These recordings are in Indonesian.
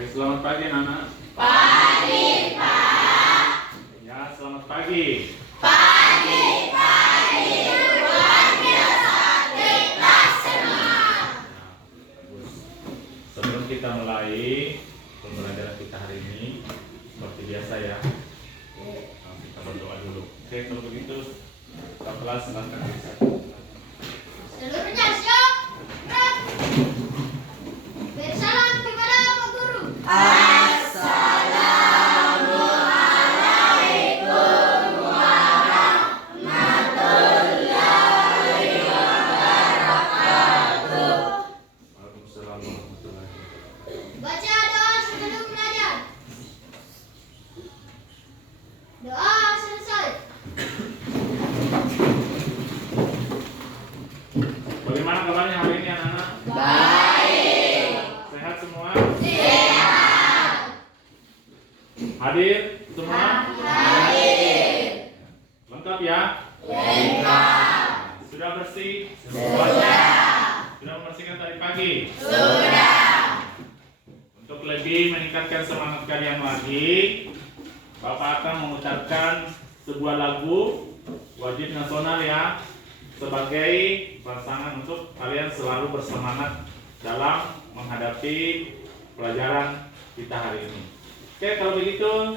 Oke, selamat pagi anak-anak. Pagi, Pak. Ya, selamat pagi. Pagi, luar biasa, kita senang. Bagus. Sebelum kita mulai pembelajaran kita hari ini, seperti biasa ya, kita berdoa dulu. Oke, kalau begitu, kita kelas silakan bisa. Seluruhnya siap. Gerak. Bersalam kepada Bapak Guru. Assalamualaikum warahmatullahi wabarakatuh. Waalaikumsalam warahmatullahi wabarakatuh. Baca doa sebelum belajar. Doa selesai. Bagaimana kabarnya hari ini anak-anak? Baik. Sehat semua? Sehat. Hadir semua? Hadir. Lengkap ya? Lengkap. Sudah bersih? Sudah. Sudah membersihkan tadi pagi? Sudah. Untuk lebih meningkatkan semangat kalian lagi, Bapak akan mengucapkan sebuah lagu wajib nasional ya, sebagai pasangan untuk kalian selalu bersemangat dalam menghadapi pelajaran kita hari ini. Oke, kalau begitu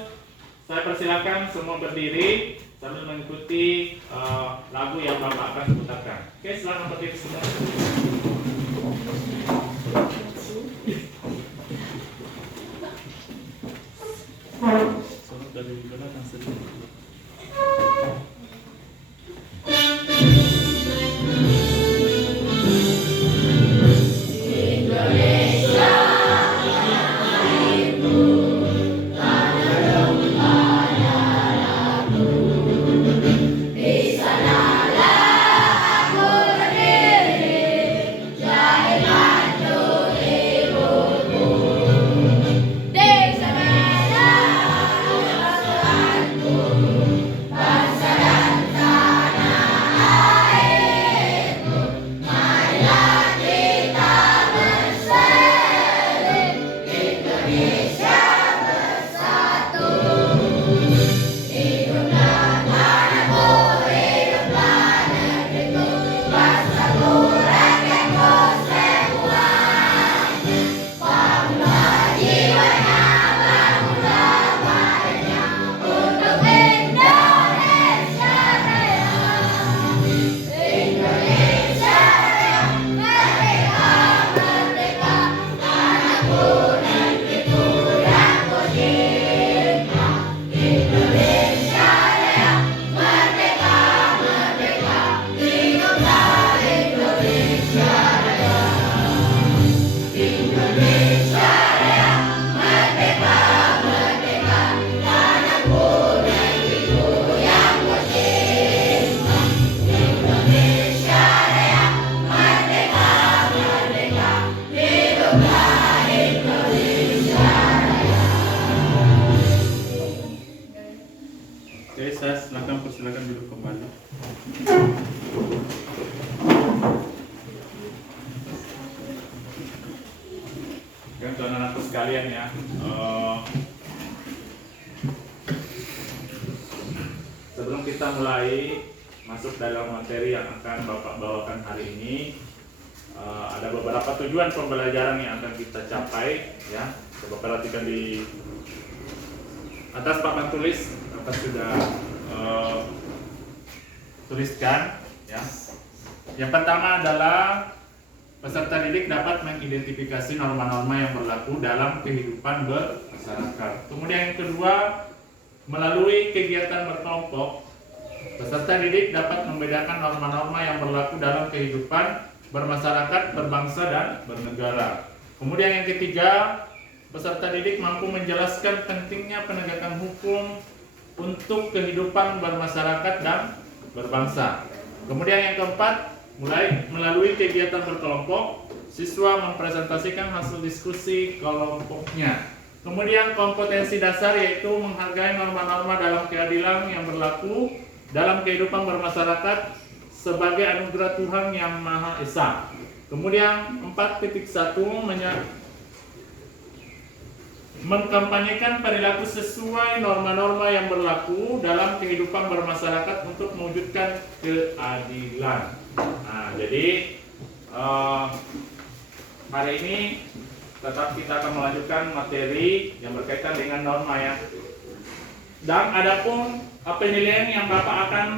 saya persilakan semua berdiri sambil mengikuti lagu yang Bapak akan putarkan. Oke, selamat berdiri semua. Selamat dari belakang sedikit. Oke, saya persilakan duduk kembali. Oke, untuk anak-anakku sekalian ya, sebelum kita mulai masuk dalam materi yang akan Bapak bawakan hari ini, ada beberapa tujuan pembelajaran yang akan kita capai ya. Coba perhatikan di atas papan tulis, Bapak sudah tuliskan ya. Yang pertama adalah peserta didik dapat mengidentifikasi norma-norma yang berlaku dalam kehidupan bermasyarakat. Kemudian yang kedua, melalui kegiatan berkelompok, peserta didik dapat membedakan norma-norma yang berlaku dalam kehidupan bermasyarakat, berbangsa, dan bernegara. Kemudian yang ketiga, peserta didik mampu menjelaskan pentingnya penegakan hukum untuk kehidupan bermasyarakat dan berbangsa. Kemudian yang keempat, melalui kegiatan berkelompok, siswa mempresentasikan hasil diskusi kelompoknya. Kemudian kompetensi dasar yaitu menghargai norma-norma dalam keadilan yang berlaku dalam kehidupan bermasyarakat sebagai anugerah Tuhan Yang Maha Esa. Kemudian 4.1 mengkampanyekan perilaku sesuai norma-norma yang berlaku dalam kehidupan bermasyarakat untuk mewujudkan keadilan. Nah, jadi hari ini tetap kita akan melanjutkan materi yang berkaitan dengan norma ya. Dan adapun penilaian yang Bapak akan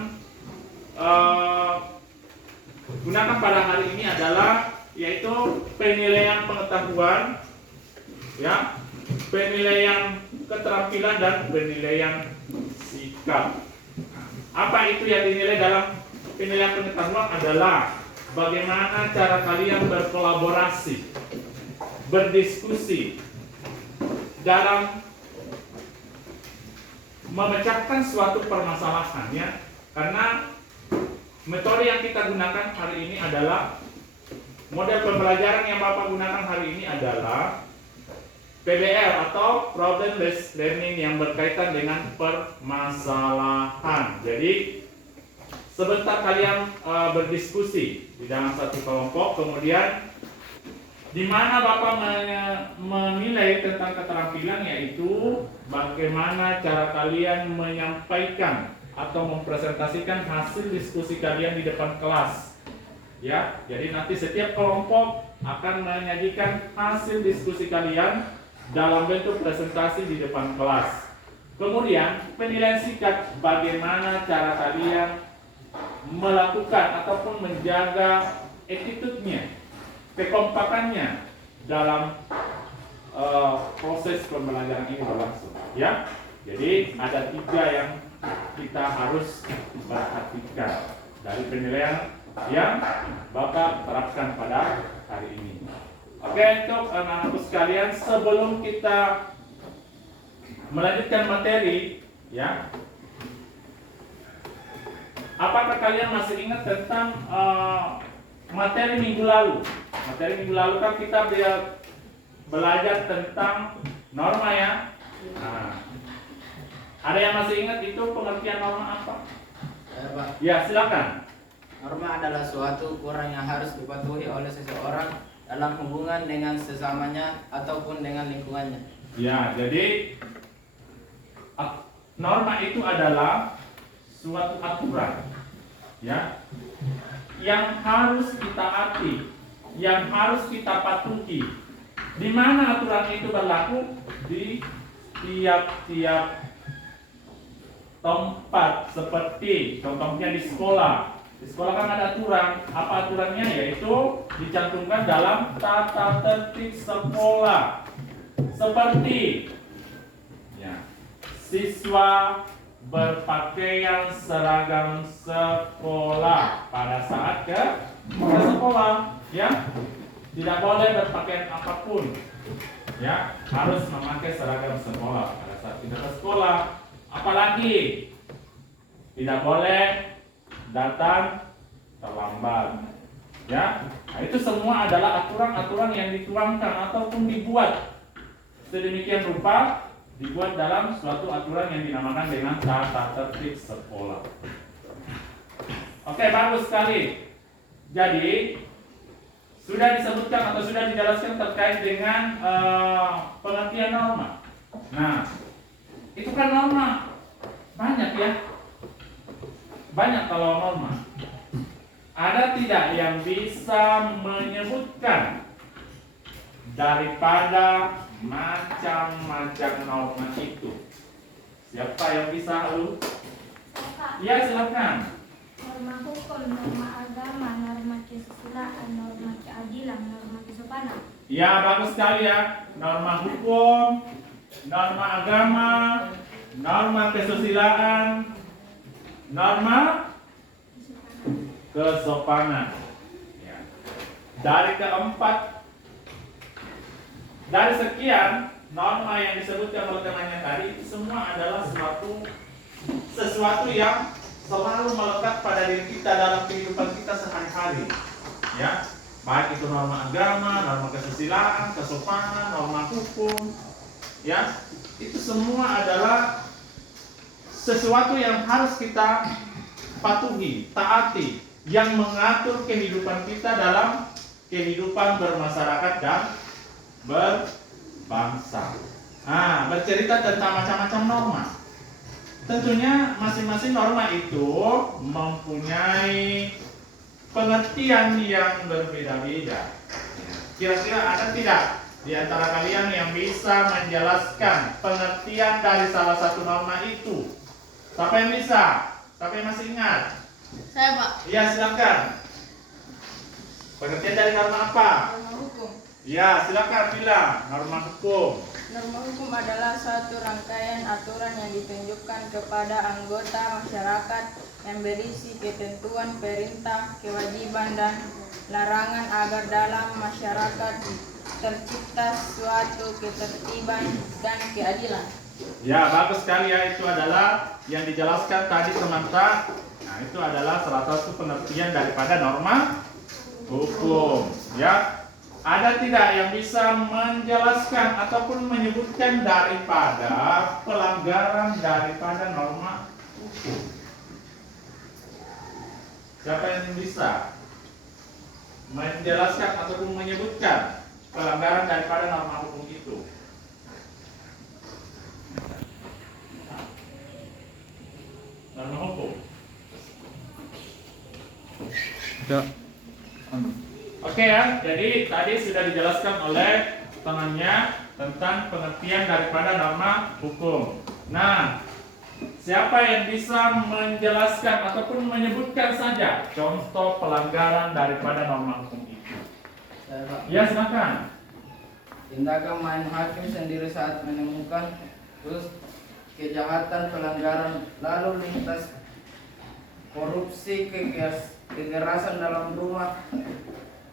gunakan pada hari ini adalah yaitu penilaian pengetahuan, ya, penilaian keterampilan dan penilaian sikap. Apa itu yang dinilai dalam penilaian pengetahuan adalah bagaimana cara kalian berkolaborasi, berdiskusi dalam memecahkan suatu permasalahan ya. Karena metode yang kita gunakan hari ini adalah model pembelajaran yang Bapak gunakan hari ini adalah PBL atau Problem Based Learning yang berkaitan dengan permasalahan. Jadi sebentar kalian berdiskusi di dalam satu kelompok, kemudian di mana Bapak menilai tentang keterampilan yaitu bagaimana cara kalian menyampaikan atau mempresentasikan hasil diskusi kalian di depan kelas. Ya, jadi nanti setiap kelompok akan menyajikan hasil diskusi kalian dalam bentuk presentasi di depan kelas. Kemudian penilaian sikap, bagaimana cara kalian melakukan ataupun menjaga attitude-nya, kekompakannya dalam proses pembelajaran ini berlangsung. Ya, jadi ada 3 yang kita harus perhatikan dari penilaian yang Bapak terapkan pada hari ini. Oke, untuk anak-anakku sekalian, sebelum kita melanjutkan materi, ya, apakah kalian masih ingat tentang materi minggu lalu? Materi minggu lalu kan kita belajar tentang norma ya. Nah, ada yang masih ingat itu pengertian norma apa? Pak. Ya, silakan. Norma adalah suatu ukuran yang harus dipatuhi oleh seseorang dalam hubungan dengan sesamanya ataupun dengan lingkungannya. Ya, jadi norma itu adalah suatu aturan, ya, yang harus kita ati, yang harus kita patuhi. Di mana aturan itu berlaku? Di tiap-tiap tempat, seperti contohnya di sekolah. Di sekolah kan ada aturan. Apa aturannya? Yaitu dicantumkan dalam tata tertib sekolah. Seperti ya, siswa berpakaian seragam sekolah pada saat ke sekolah, ya. Tidak boleh berpakaian apapun. Ya, harus memakai seragam sekolah pada saat kita ke sekolah. Apalagi tidak boleh datang terlambat. Ya, nah, itu semua adalah aturan-aturan yang dituangkan ataupun dibuat sedemikian rupa, dibuat dalam suatu aturan yang dinamakan dengan tata tertib sekolah. Oke, bagus sekali. Jadi sudah disebutkan atau sudah dijelaskan terkait dengan pengertian norma. Nah, itu kan norma banyak ya. Banyak kalau norma. Ada tidak yang bisa menyebutkan daripada macam-macam norma itu? Siapa yang bisa lu? Ya, silakan. Norma hukum, norma agama, norma kesusilaan, norma keadilan, norma kesopanan. Ya, bagus sekali ya. Norma hukum, norma agama, norma kesusilaan, norma kesopanan. Ya. Dari sekian norma yang disebutkan oleh temannya tadi, itu semua adalah sesuatu yang selalu melekat pada diri kita dalam kehidupan kita sehari-hari. Ya, baik itu norma agama, norma kesusilaan, kesopanan, norma hukum, ya, itu semua adalah sesuatu yang harus kita patuhi, taati, yang mengatur kehidupan kita dalam kehidupan bermasyarakat dan berbangsa. bercerita tentang macam-macam norma. Tentunya masing-masing norma itu mempunyai pengertian yang berbeda-beda. Kira-kira ada tidak di antara kalian yang bisa menjelaskan pengertian dari salah satu norma itu? Siapa yang bisa? Siapa yang masih ingat? Saya, Pak. Iya, silakan. Pengertian dari norma apa? Norma hukum. Ya, silakan bilang norma hukum. Norma hukum adalah suatu rangkaian aturan yang ditunjukkan kepada anggota masyarakat yang berisi ketentuan, perintah, kewajiban, dan larangan agar dalam masyarakat tercipta suatu ketertiban dan keadilan. Ya, bagus sekali ya. Itu adalah yang dijelaskan tadi teman-teman. Nah, itu adalah salah satu pengertian daripada norma hukum. Ya, ada tidak yang bisa menjelaskan ataupun menyebutkan daripada pelanggaran daripada norma hukum? Siapa yang bisa menjelaskan ataupun menyebutkan pelanggaran daripada norma hukum itu? Norma hukum. Oke ya, jadi tadi sudah dijelaskan oleh temannya tentang pengertian daripada norma hukum. Nah, siapa yang bisa menjelaskan ataupun menyebutkan saja contoh pelanggaran daripada norma hukum itu? Saya, Pak. Ya, silakan. Tindakan main hakim sendiri saat menemukan terus kejahatan, pelanggaran lalu lintas, korupsi, kekerasan dalam rumah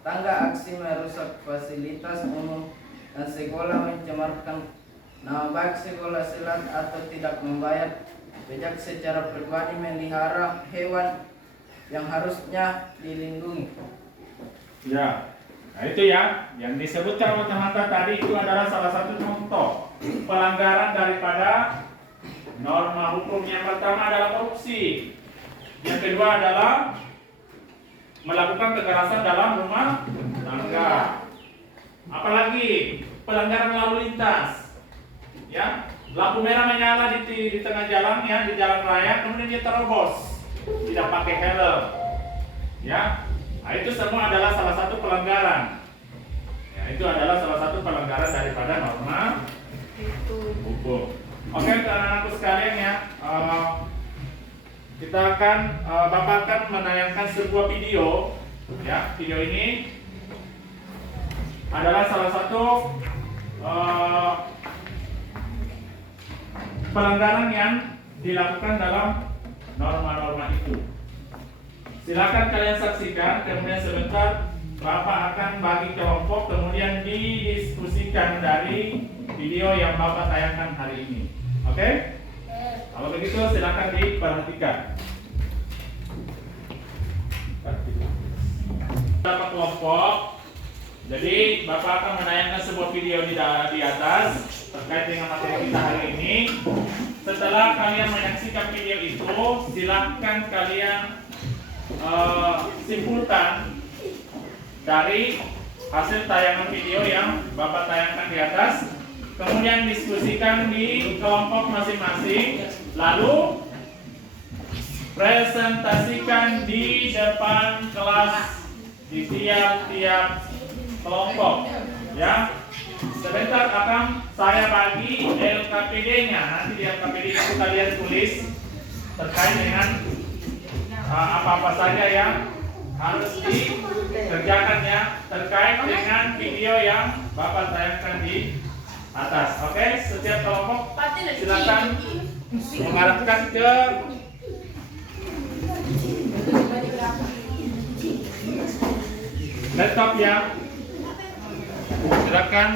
tangga, aksi merusak fasilitas umum dan sekolah, mencemarkan nama baik sekolah, silat atau tidak membayar pajak secara pribadi, melihara hewan yang harusnya dilindungi. Ya, nah itu ya yang disebutkan oleh teman-teman tadi itu adalah salah satu contoh pelanggaran daripada norma hukum. Yang pertama adalah korupsi, yang kedua adalah melakukan kekerasan dalam rumah tangga. Apalagi pelanggaran lalu lintas, ya, lampu merah menyala di tengah jalan, ya, di jalan raya, kemudian dia terobos, tidak pakai helm, ya. Nah, itu semua adalah salah satu pelanggaran. Ya, itu adalah salah satu pelanggaran daripada norma hukum. Oke, anak-anakku sekalian ya, kita akan Bapak akan menayangkan sebuah video. Ya, video ini adalah salah satu pelanggaran yang dilakukan dalam norma-norma itu. Silakan kalian saksikan, kemudian sebentar Bapak akan bagi kelompok, kemudian didiskusikan dari video yang Bapak tayangkan hari ini. Oke? Kalau begitu silakan diperhatikan. Beberapa kelompok. Jadi Bapak akan menayangkan sebuah video di atas terkait dengan materi kita hari ini. Setelah kalian menyaksikan video itu, silakan kalian simpulkan dari hasil tayangan video yang Bapak tayangkan di atas. Kemudian diskusikan di kelompok masing-masing, lalu presentasikan di depan kelas di tiap-tiap kelompok, ya. Sebentar akan saya bagi LKPD-nya. Nanti di LKPD itu kalian tulis terkait dengan apa-apa saja yang harus dikerjakan, ya, terkait dengan video yang Bapak tayangkan di atas. Oke, setiap kelompok silakan mengarahkan ke laptop ya. Silakan.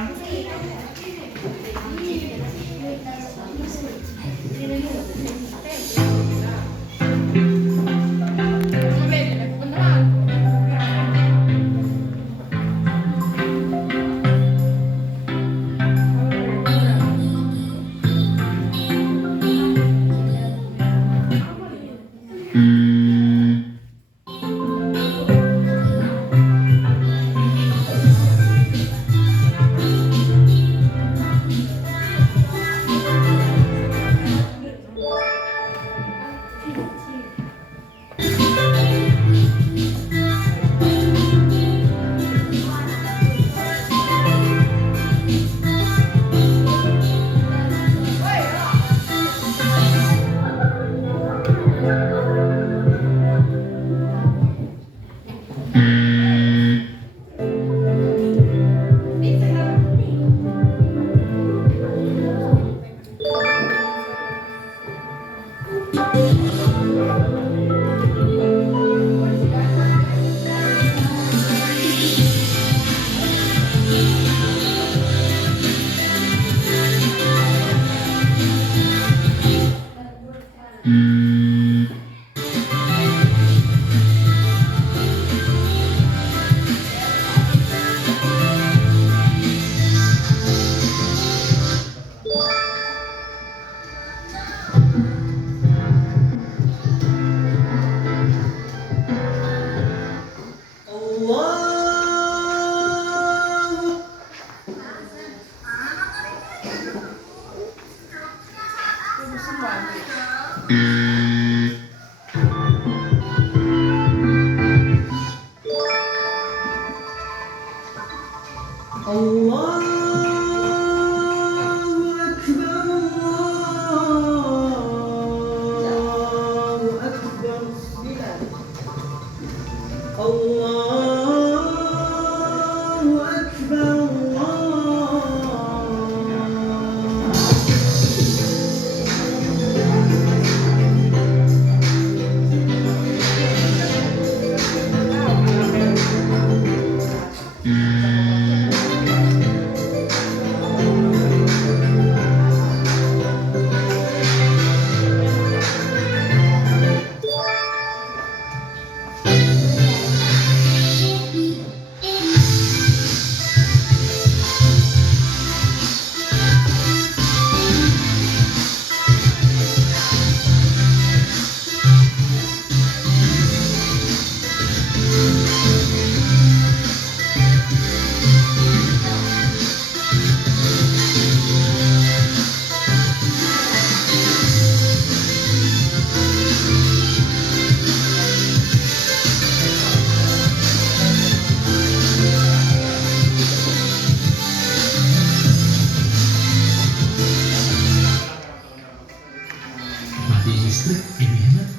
Mati listrik lebih hemat,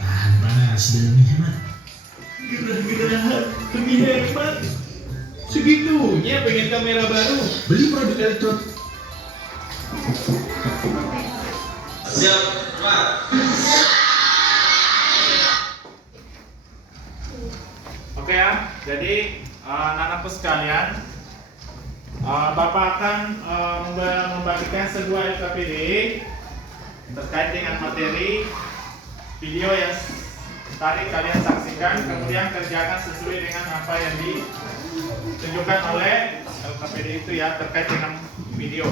tahan panas dan lebih hemat. Gerah-gerahan lebih hemat. Segitunya pengen kamera baru. Beli produk elektronik. Siap, Pak. Oke ya, jadi anak-anakku sekalian, Bapak akan membagikan sebuah LKPD terkait dengan materi video yang tadi kalian saksikan, kemudian kerjakan sesuai dengan apa yang ditunjukkan oleh LKPD itu ya, terkait dengan video.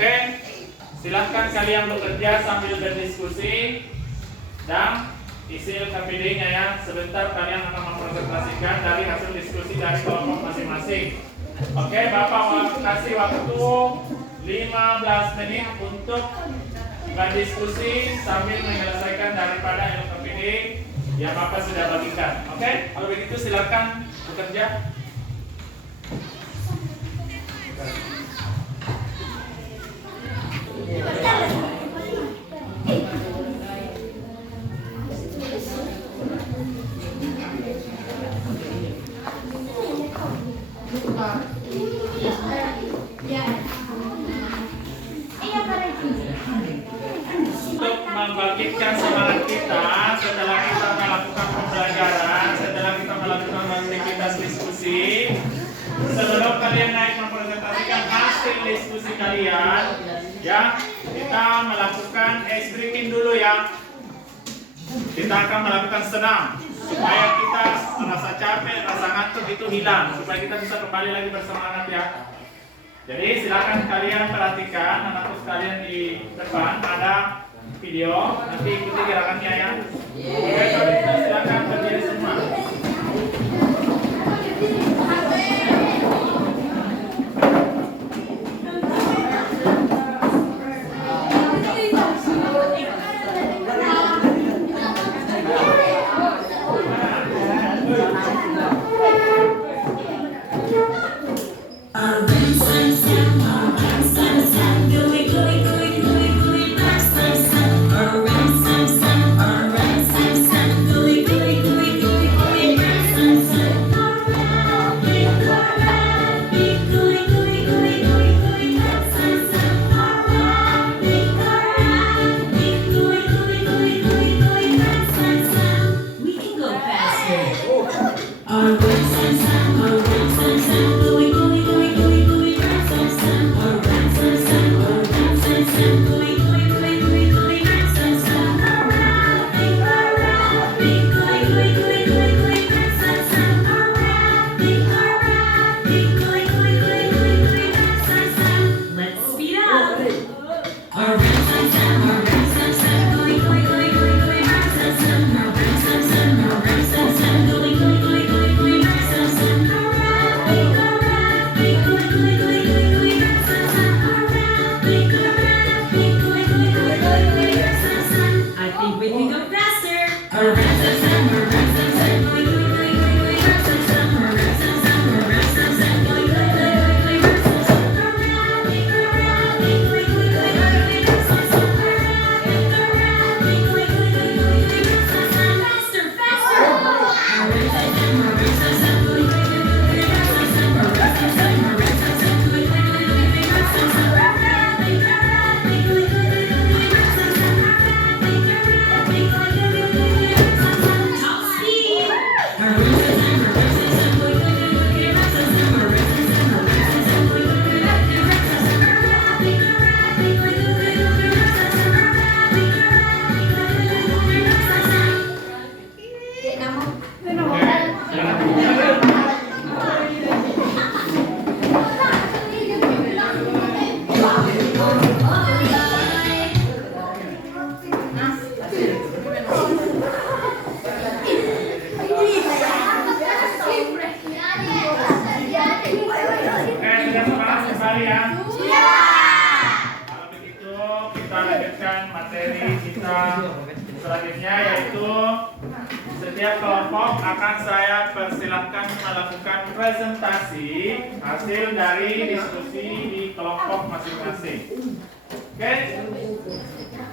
Oke, silahkan kalian bekerja sambil berdiskusi dan isi LKPD-nya ya. Sebentar kalian akan mempresentasikan dari hasil diskusi dari kelompok masing-masing. Oke, Bapak kasih waktu 15 menit untuk berdiskusi sambil menyelesaikan daripada LKPD yang Bapak sudah bagikan. Oke, kalau begitu silakan bekerja. Untuk membangkitkan semangat kita setelah kita melakukan pembelajaran, setelah kita melakukan aktivitas diskusi, sebelum kalian naik mempresentasikan hasil diskusi kalian, ya, kita melakukan ice breaking dulu ya. Kita akan melakukan senam supaya kita rasa capek, rasa ngantuk itu hilang, supaya kita bisa kembali lagi bersemangat ya. Jadi silakan kalian perhatikan, anakku sekalian di depan ada video, nanti ikuti gerakannya ya. Oke, kalau itu silakan berdiri semua. Alright, kita selanjutnya, yaitu setiap kelompok akan saya persilahkan melakukan presentasi hasil dari diskusi di kelompok masing-masing. Oke?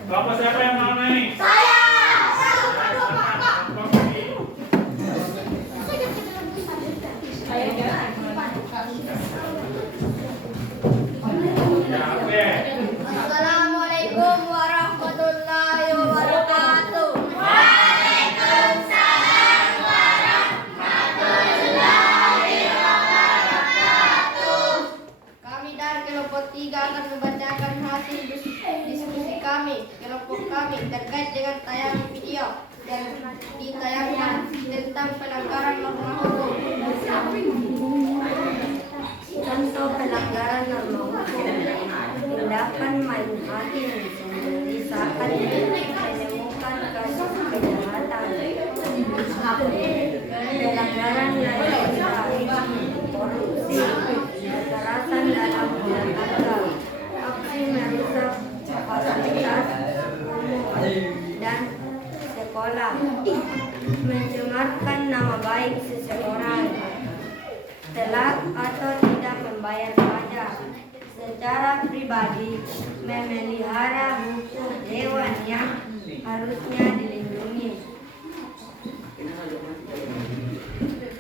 Kelompok siapa yang mau nih? Saya. Kelompok ini. Ya, oke. Assalamualaikum warahmatullahi wabarakatuh. Kami dari kelompok 3 akan membacakan hasil diskusi kami, kelompok kami terkait dengan tayangan video yang ditayangkan tentang pelanggaran norma hukum. Contoh pelanggaran norma hukum: tindakan main hakim di saat menemukan kasus kejahatan, pelanggaran lain, korupsi, kekerasan dalam olahraga, aksi merusak fasilitas umum dan sekolah, mencemarkan nama baik seseorang, telat atau tidak membayar pajak, secara pribadi memelihara buku hewan yang harusnya dilindungi.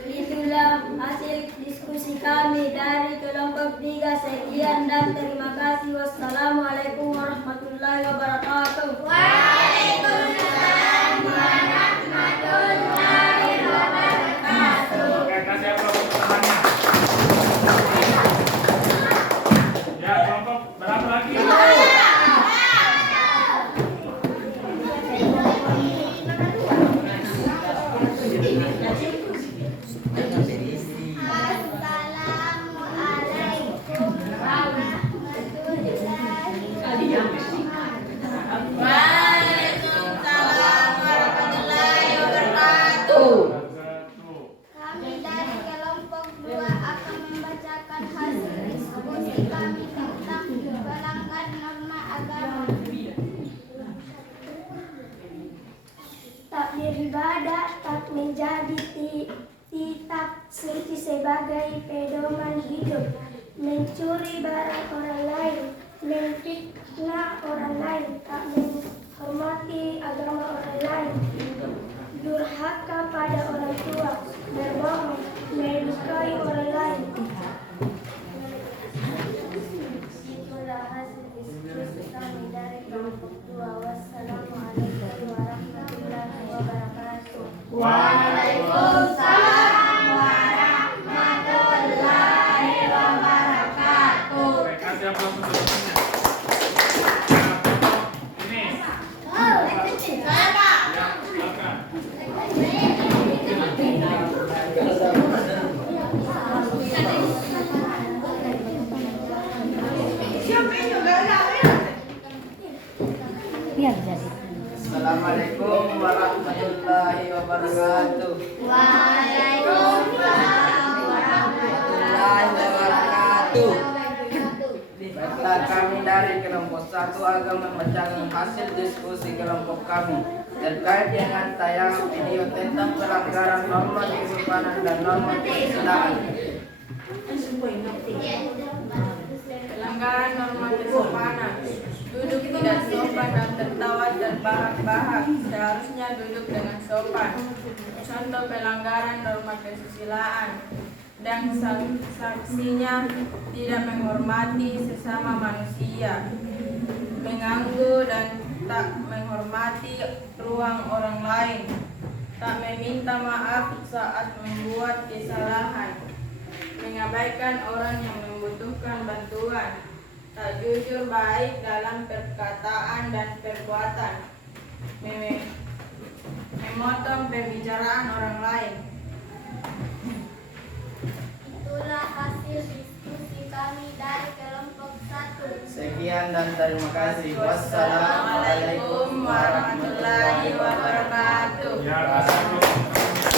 Itulah hasil diskusi kami dari kelompok 3. Sekian dan terima kasih. Wassalamualaikum warahmatullahi wabarakatuh. Waalaikumsalam warahmatullahi wabarakatuh. Oke, kasih aplaus pertamanya. Ya, kelompok berapa lagi? Assalamualaikum warahmatullahi wabarakatuh. Kami dari kelompok 2 akan membacakan hasil diskusi kami tentang pelanggaran norma agama. Takbir ibadah tak menjadi kitab suci sebagai pedoman hidup. Mencuri barang orang lain, memfitnah orang lain, tak menghormati agama orang lain, durhaka pada orang tua, berbohong, melukai orang lain. Itulah hasil diskusi kami dari kelompok 2. Wassalamualaikum warahmatullahi wabarakatuh. Waalaikumsalam warahmatullahi wabarakatuh. Oke, kasih aplaus pertamanya. Ya, kelompok ini. Ya, silakan. Assalamualaikum warahmatullahi wabarakatuh. Waalaikumsalam warahmatullahi wabarakatuh. Baiklah, kami dari kelompok 1 akan membacakan hasil diskusi kelompok kami terkait dengan tayangan video tentang pelanggaran norma kesopanan dan norma kesusilaan. Pelanggaran norma kesopanan. Duduk tidak sopan dan tertawa terbahak-bahak. Seharusnya duduk dengan sopan. Contoh pelanggaran norma kesusilaan. Dan sanksinya tidak menghormati sesama manusia, mengganggu dan tak menghormati ruang orang lain, tak meminta maaf saat membuat kesalahan, mengabaikan orang yang membutuhkan bantuan, tak jujur baik dalam perkataan dan perbuatan, memotong pembicaraan orang lain. Itulah hasil diskusi kami dari kelompok 1. Sekian dan terima kasih. Wassalamualaikum warahmatullahi wabarakatuh. Ya, kasih aplaus pertamanya.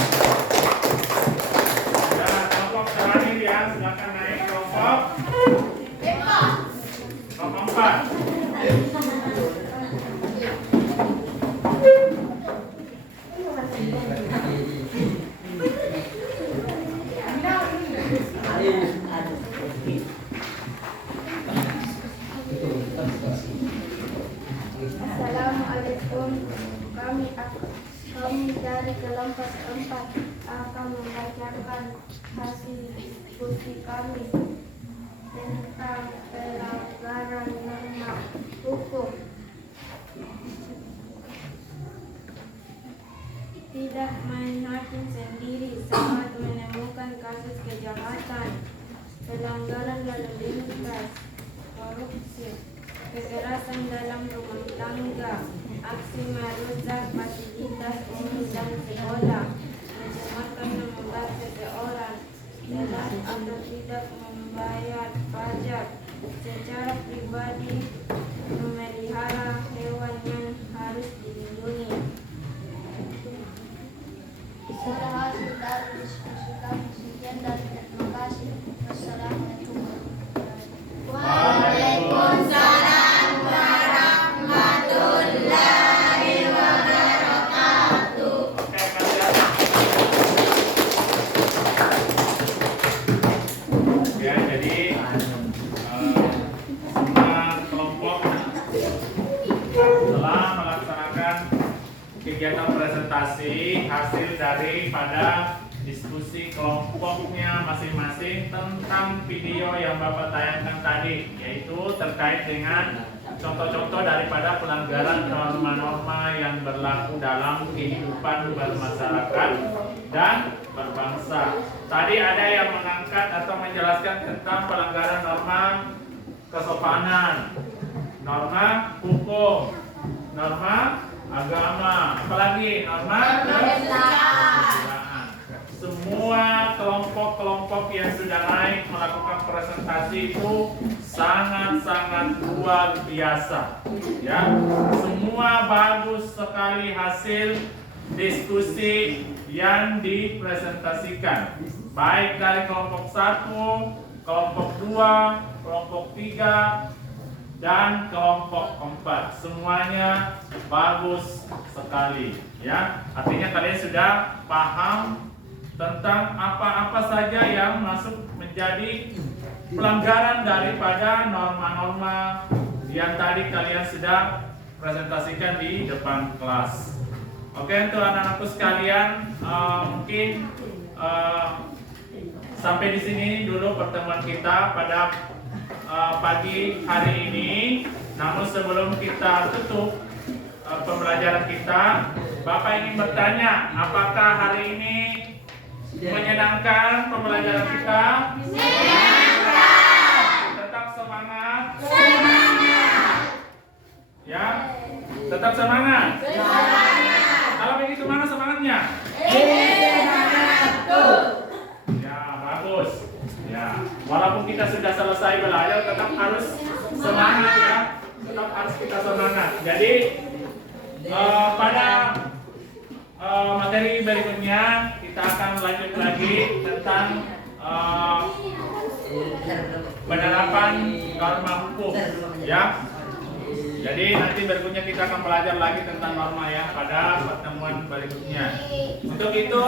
Ya, kelompok terakhir ya, silakan naik kelompok. Kelompok 4. Kami dari kelompok 4 akan membacakan hasil diskusi kami tentang pelanggaran norma hukum. Tidak main hakim sendiri saat menemukan kasus kejahatan, pelanggaran lalu lintas, korupsi, kekerasan dalam rumah tangga, aksi merusak fasilitas umum dan sekolah, mencemarkan nama baik seseorang, telat atau tidak membayar pajak, secara pribadi memelihara hewan yang harus dilindungi. Itulah hasil dari diskusi kami. Sekian dan terima kasih. Wassalamualaikum warahmatullahi Waalaikumsalam warahmatullahi wabarakatuh. Ya, jadi semua kelompok telah melaksanakan kegiatan presentasi hasil daripada diskusi kelompoknya masing-masing tentang video yang Bapak tayangkan tadi, yaitu terkait dengan contoh-contoh daripada pelanggaran norma-norma yang berlaku dalam kehidupan bermasyarakat dan berbangsa. Tadi ada yang mengangkat atau menjelaskan tentang pelanggaran norma kesopanan, norma hukum, norma agama, apalagi norma kenegaraan. Semua kelompok-kelompok yang sudah naik melakukan presentasi itu sangat-sangat luar biasa. Ya, semua bagus sekali hasil diskusi yang dipresentasikan, baik dari kelompok 1, kelompok 2, kelompok 3, dan kelompok 4. Semuanya bagus sekali, ya. Artinya kalian sudah paham tentang apa-apa saja yang masuk menjadi pelanggaran daripada norma-norma yang tadi kalian sudah presentasikan di depan kelas. Oke, untuk anak-anakku sekalian, mungkin sampai di sini dulu pertemuan kita pada pagi hari ini. Namun sebelum kita tutup pembelajaran kita, Bapak ingin bertanya, apakah hari ini menyenangkan pembelajaran kita? Menyenangkan. Tetap semangat. Semangat. Ya, tetap semangat. Semangat. Kalau begitu mana semangatnya? Semangat tuh. Ya, bagus. Ya, walaupun kita sudah selesai belajar, tetap harus semangat ya. Tetap harus kita semangat. Jadi pada materi berikutnya kita akan lanjut lagi tentang penerapan norma hukum, ya. Jadi nanti berikutnya kita akan belajar lagi tentang norma ya pada pertemuan berikutnya. Untuk itu,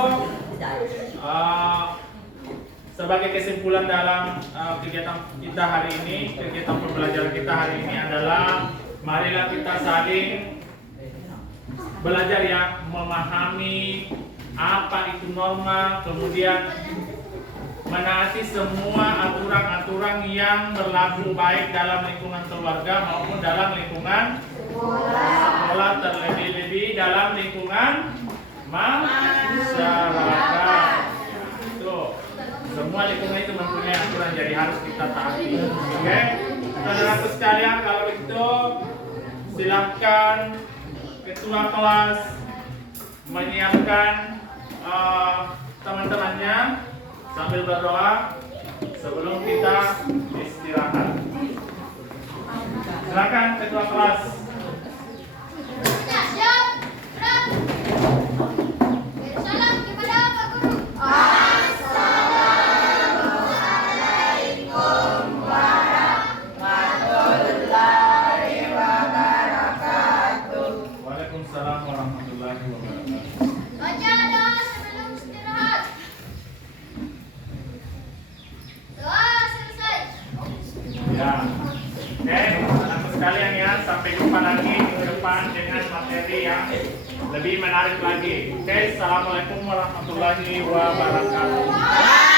sebagai kesimpulan dalam kegiatan kita hari ini, kegiatan pembelajaran kita hari ini adalah marilah kita saling belajar ya, memahami apa itu norma, kemudian menaati semua aturan-aturan yang berlaku baik dalam lingkungan keluarga maupun dalam lingkungan sekolah, terlebih-lebih dalam lingkungan masyarakat. Itu semua lingkungan itu mempunyai aturan, jadi harus kita taati. Oke, saudaraku sekalian, kalau begitu silakan ketua kelas menyiapkan teman-temannya sambil berdoa sebelum kita istirahat. Silakan ketua kelas. Siap. Gerak. Salam kepada Pak Guru. Assalamualaikum warahmatullahi wabarakatuh. Waalaikumsalam warahmatullahi wabarakatuh. Baca doa sebelum istirahat. Doa selesai. Ya, oke, anak sekalian ya, sampai jumpa lagi minggu depan dengan materi yang lebih menarik lagi. Oke, assalamualaikum warahmatullahi wabarakatuh.